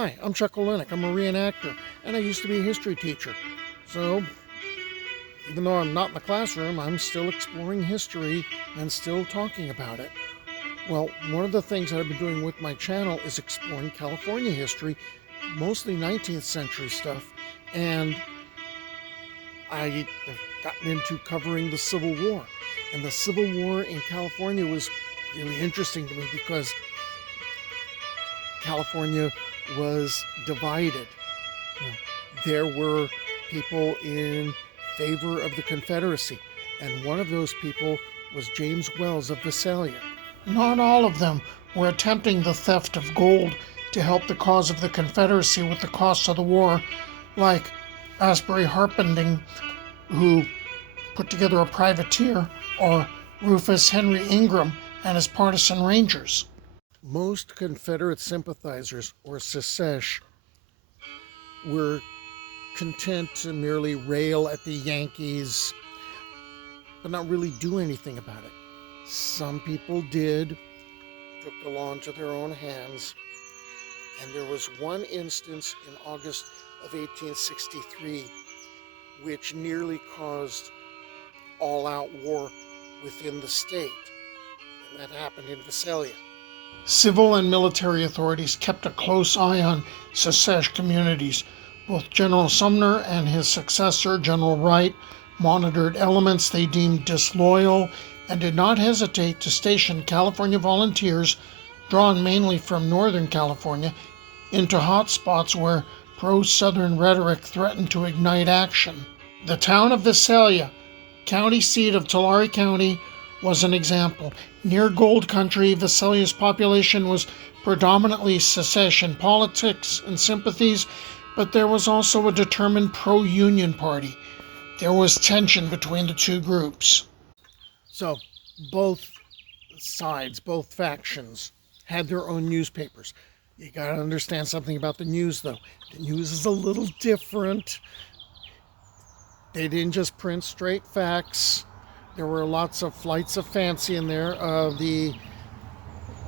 Hi, I'm Chuck Olenek. I'm a reenactor, and I used to be a history teacher. So, even though I'm not in the classroom, I'm still exploring history and still talking about it. Well, one of the things that I've been doing with my channel is exploring California history, mostly 19th century stuff, and I have gotten into covering the Civil War. And the Civil War in California was really interesting to me because California was divided. You know, there were people in favor of the Confederacy, and one of those people was James Wells of Visalia. Not all of them were attempting the theft of gold to help the cause of the Confederacy with the cost of the war, like Asbury Harpending, who put together a privateer, or Rufus Henry Ingram and his partisan Rangers. Most Confederate sympathizers, or secesh, were content to merely rail at the Yankees, but not really do anything about it. Some people did, took the law into their own hands, and there was one instance in August of 1863 which nearly caused all-out war within the state, and that happened in Visalia. Civil and military authorities kept a close eye on secesh communities. Both General Sumner and his successor, General Wright, monitored elements they deemed disloyal and did not hesitate to station California volunteers, drawn mainly from Northern California, into hot spots where pro-Southern rhetoric threatened to ignite action. The town of Visalia, county seat of Tulare County, was an example. Near gold country, Visalia's population was predominantly secession politics and sympathies, but there was also a determined pro-union party. There was tension between the two groups. So both sides, both factions, had their own newspapers. You got to understand something about the news, though. The news is a little different. They didn't just print straight facts. There were lots of flights of fancy in there. The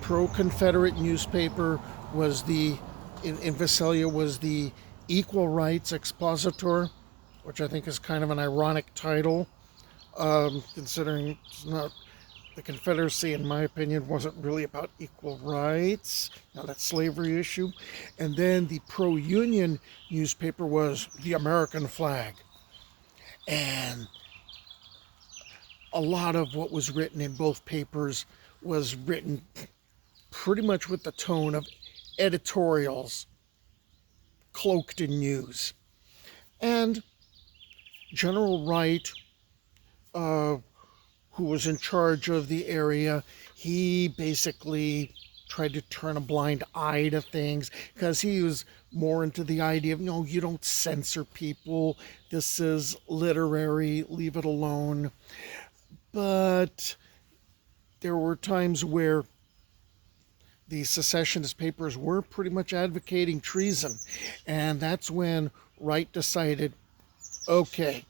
pro-Confederate newspaper was in Visalia was the Equal Rights Expositor, which I think is kind of an ironic title, considering it's not the Confederacy, in my opinion, wasn't really about equal rights. Now that slavery issue. And then the pro-union newspaper was the American Flag. And a lot of what was written in both papers was written pretty much with the tone of editorials cloaked in news. And General Wright, who was in charge of the area, he basically tried to turn a blind eye to things because he was more into the idea of, no, you don't censor people. This is literary, leave it alone. But there were times where the secessionist papers were pretty much advocating treason. And that's when Wright decided, okay,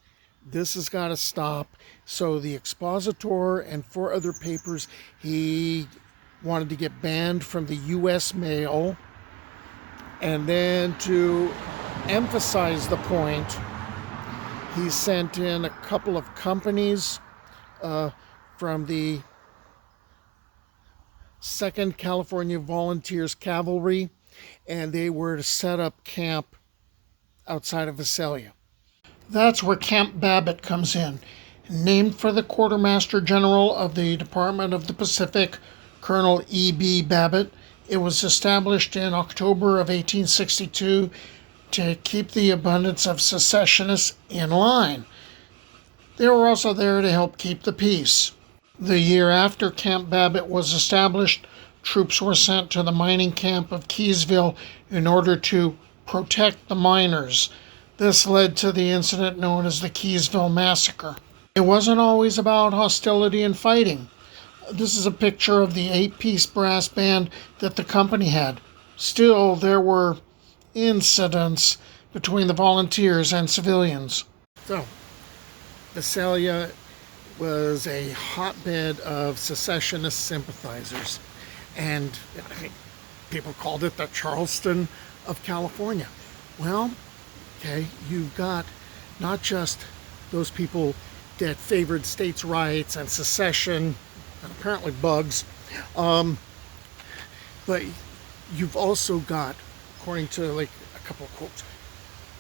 this has got to stop. So the Expositor and 4 other papers he wanted to get banned from the U.S. mail. And then to emphasize the point, he sent in a couple of companies from the 2nd California Volunteers Cavalry, and they were to set up camp outside of Visalia. That's where Camp Babbitt comes in. Named for the Quartermaster General of the Department of the Pacific, Colonel E.B. Babbitt, it was established in October of 1862 to keep the abundance of secessionists in line. They were also there to help keep the peace. The year after Camp Babbitt was established, troops were sent to the mining camp of Keysville in order to protect the miners. This led to the incident known as the Keysville Massacre. It wasn't always about hostility and fighting. This is a picture of the 8-piece brass band that the company had. Still, there were incidents between the volunteers and civilians. So, Visalia was a hotbed of secessionist sympathizers. And people called it the Charleston of California. Well, okay, you've got not just those people that favored states' rights and secession, and apparently bugs, but you've also got, according to like a couple of quotes,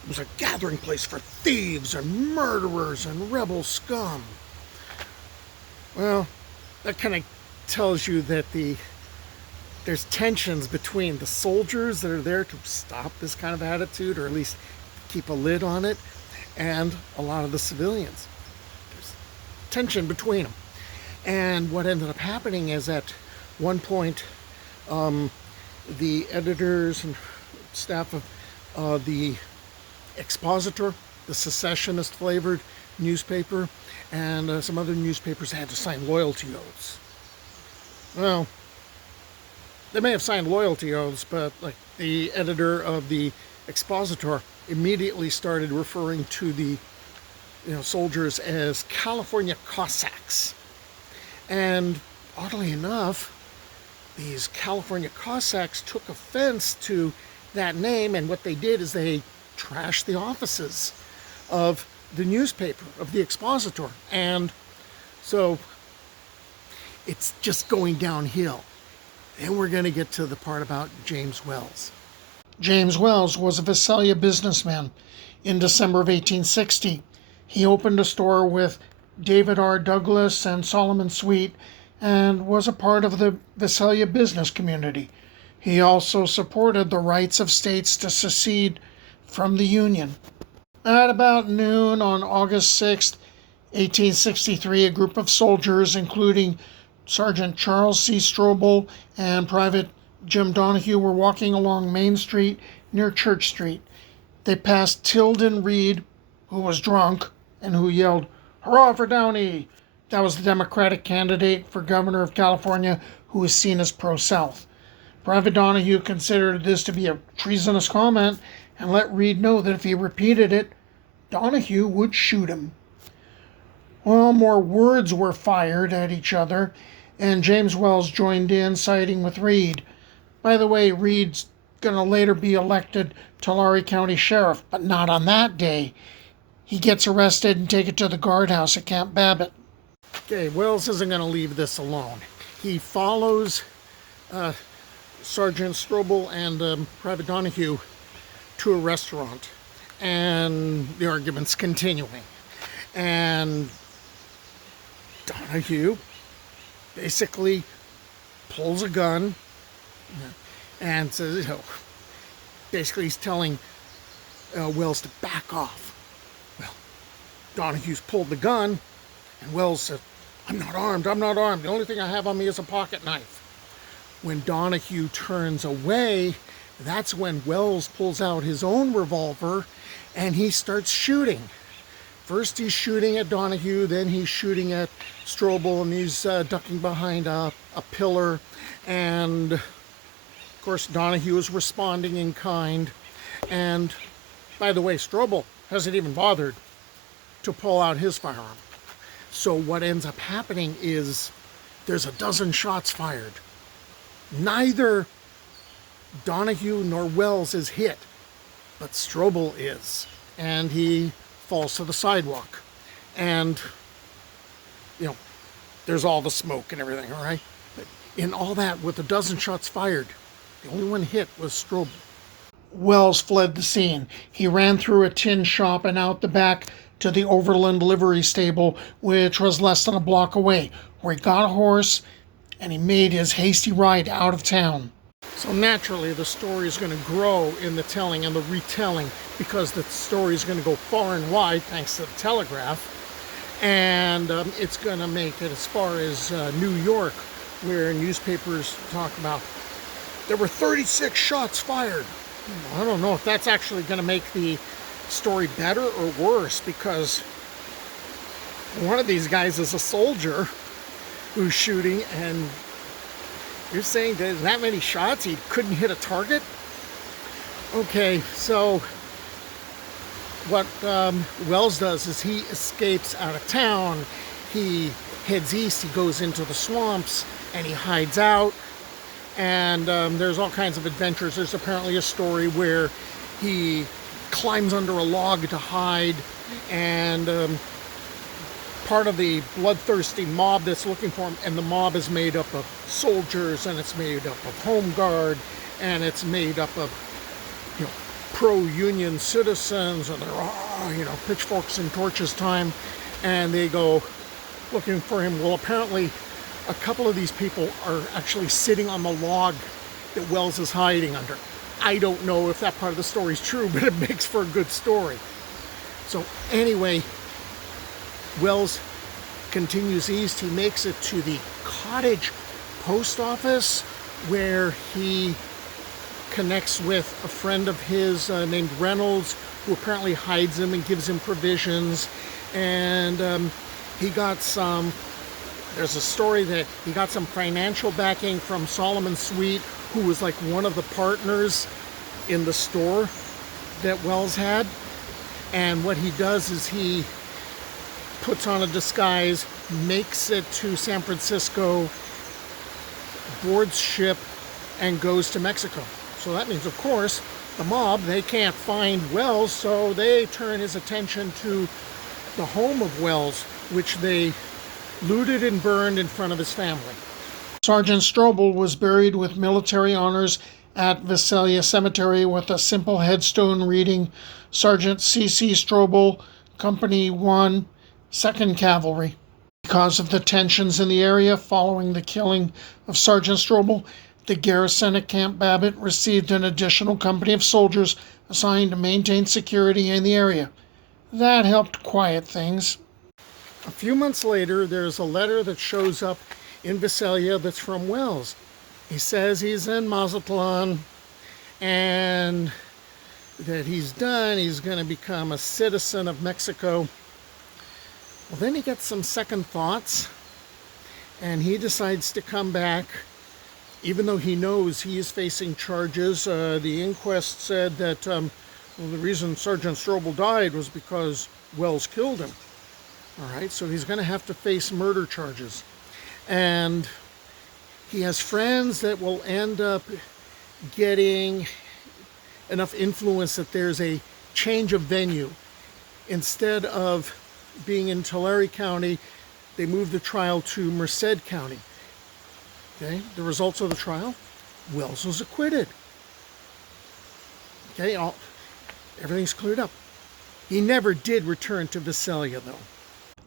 it was a gathering place for thieves and murderers and rebel scum. Well, that kind of tells you that there's tensions between the soldiers that are there to stop this kind of attitude, or at least keep a lid on it, and a lot of the civilians. There's tension between them. And what ended up happening is at one point, the editors and staff of the Expositor, the secessionist flavored newspaper, and some other newspapers had to sign loyalty oaths. Well, they may have signed loyalty oaths, but like the editor of the Expositor immediately started referring to the soldiers as California Cossacks. And oddly enough, these California Cossacks took offense to that name, and what they did is they trashed the offices of the newspaper, of the Expositor. And so it's just going downhill. Then we're going to get to the part about James Wells. James Wells was a Visalia businessman. In December of 1860, he opened a store with David R. Douglas and Solomon Sweet and was a part of the Visalia business community. He also supported the rights of states to secede from the Union. At about noon on August 6, 1863, a group of soldiers, including Sergeant Charles C. Strobel and Private Jim Donahue, were walking along Main Street near Church Street. They passed Tilden Reed, who was drunk and who yelled, "Hurrah for Downey!" That was the Democratic candidate for governor of California, who was seen as pro-South. Private Donahue considered this to be a treasonous comment and let Reed know that if he repeated it, Donahue would shoot him. Well, more words were fired at each other, and James Wells joined in, siding with Reed. By the way, Reed's going to later be elected Tulare County Sheriff, but not on that day. He gets arrested and taken to the guardhouse at Camp Babbitt. Okay, Wells isn't going to leave this alone. He follows Sergeant Strobel and Private Donahue to a restaurant, and the argument's continuing. And Donahue basically pulls a gun and says, basically he's telling Wells to back off. Well, Donahue's pulled the gun, and Wells said, I'm not armed. The only thing I have on me is a pocket knife. When Donahue turns away, that's when Wells pulls out his own revolver and he starts shooting. First he's shooting at Donahue, then he's shooting at Strobel, and he's ducking behind a pillar. And of course Donahue is responding in kind. And by the way, Strobel hasn't even bothered to pull out his firearm. So what ends up happening is there's a dozen shots fired. Neither Donahue nor Wells is hit, but Strobel is. And he falls to the sidewalk. And, there's all the smoke and everything, all right? But in all that, with a dozen shots fired, the only one hit was Strobel. Wells fled the scene. He ran through a tin shop and out the back to the Overland livery stable, which was less than a block away, where he got a horse and he made his hasty ride out of town. So naturally, the story is going to grow in the telling and the retelling, because the story is going to go far and wide thanks to the telegraph. And it's going to make it as far as New York, where newspapers talk about there were 36 shots fired. I don't know if that's actually going to make the story better or worse, because one of these guys is a soldier who's shooting, and you're saying that many shots he couldn't hit a target? Okay, so what Wells does is he escapes out of town. He heads east, he goes into the swamps, and he hides out. And there's all kinds of adventures. There's apparently a story where he climbs under a log to hide, and part of the bloodthirsty mob that's looking for him, and the mob is made up of soldiers, and it's made up of home guard, and it's made up of, you know, pro-union citizens, and they're all, you know, pitchforks and torches time, and they go looking for him. Well, apparently a couple of these people are actually sitting on the log that Wells is hiding under. I don't know if that part of the story is true, but it makes for a good story. So anyway, Wells continues east. He makes it to the cottage post office, where he connects with a friend of his named Reynolds, who apparently hides him and gives him provisions. And he got some, there's a story that he got some financial backing from Solomon Sweet, who was like one of the partners in the store that Wells had. And what he does is he puts on a disguise, makes it to San Francisco, boards ship, and goes to Mexico. So that means, of course, the mob, they can't find Wells, so they turn his attention to the home of Wells, which they looted and burned in front of his family. Sergeant Strobel was buried with military honors at Visalia Cemetery with a simple headstone reading Sergeant C.C. Strobel, Company 1, 2nd Cavalry. Because of the tensions in the area following the killing of Sergeant Strobel, the garrison at Camp Babbitt received an additional company of soldiers assigned to maintain security in the area. That helped quiet things. A few months later, there's a letter that shows up in Visalia that's from Wells. He says he's in Mazatlan and that he's done. He's going to become a citizen of Mexico. Well, then he gets some second thoughts, and he decides to come back, even though he knows he is facing charges. The inquest said that well, the reason Sergeant Strobel died was because Wells killed him. All right, so he's going to have to face murder charges. And he has friends that will end up getting enough influence that there's a change of venue. Instead of being in Tulare County, they moved the trial to Merced County. Okay, the results of the trial, Wells was acquitted. Okay, everything's cleared up. He never did return to Visalia, though.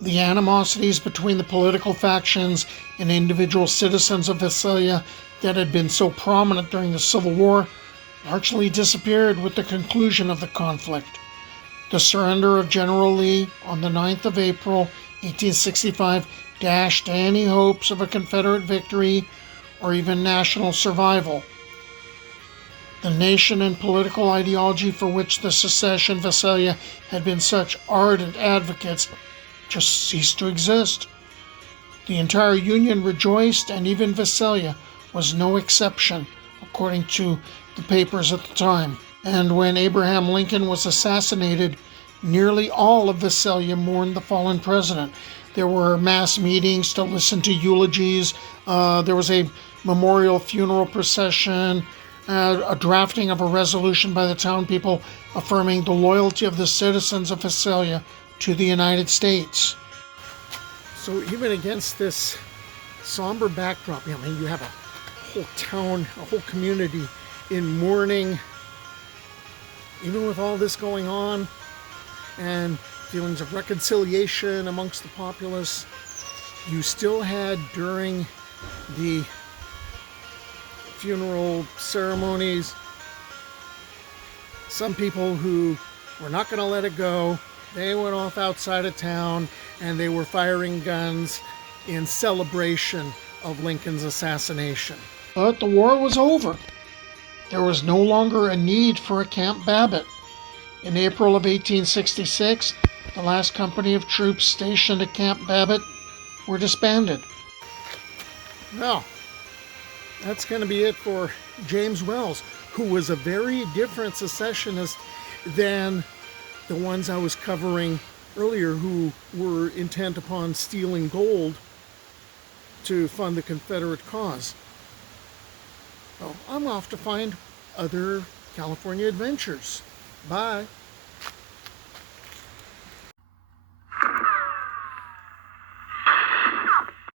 The animosities between the political factions and individual citizens of Visalia that had been so prominent during the Civil War largely disappeared with the conclusion of the conflict. The surrender of General Lee on the 9th of April, 1865, dashed any hopes of a Confederate victory or even national survival. The nation and political ideology for which the secession Visalia had been such ardent advocates just ceased to exist. The entire Union rejoiced, and even Visalia was no exception, according to the papers at the time. And when Abraham Lincoln was assassinated, nearly all of Visalia mourned the fallen president. There were mass meetings to listen to eulogies. There was a memorial funeral procession, a drafting of a resolution by the town people affirming the loyalty of the citizens of Visalia to the United States. So even against this somber backdrop, I mean, you have a whole town, a whole community in mourning, even with all this going on, and feelings of reconciliation amongst the populace. You still had, during the funeral ceremonies, some people who were not going to let it go. They went off outside of town and they were firing guns in celebration of Lincoln's assassination. But the war was over. There was no longer a need for a Camp Babbitt. In April of 1866, the last company of troops stationed at Camp Babbitt were disbanded. Well, that's going to be it for James Wells, who was a very different secessionist than the ones I was covering earlier, who were intent upon stealing gold to fund the Confederate cause. Well, I'm off to find other California adventures. Bye.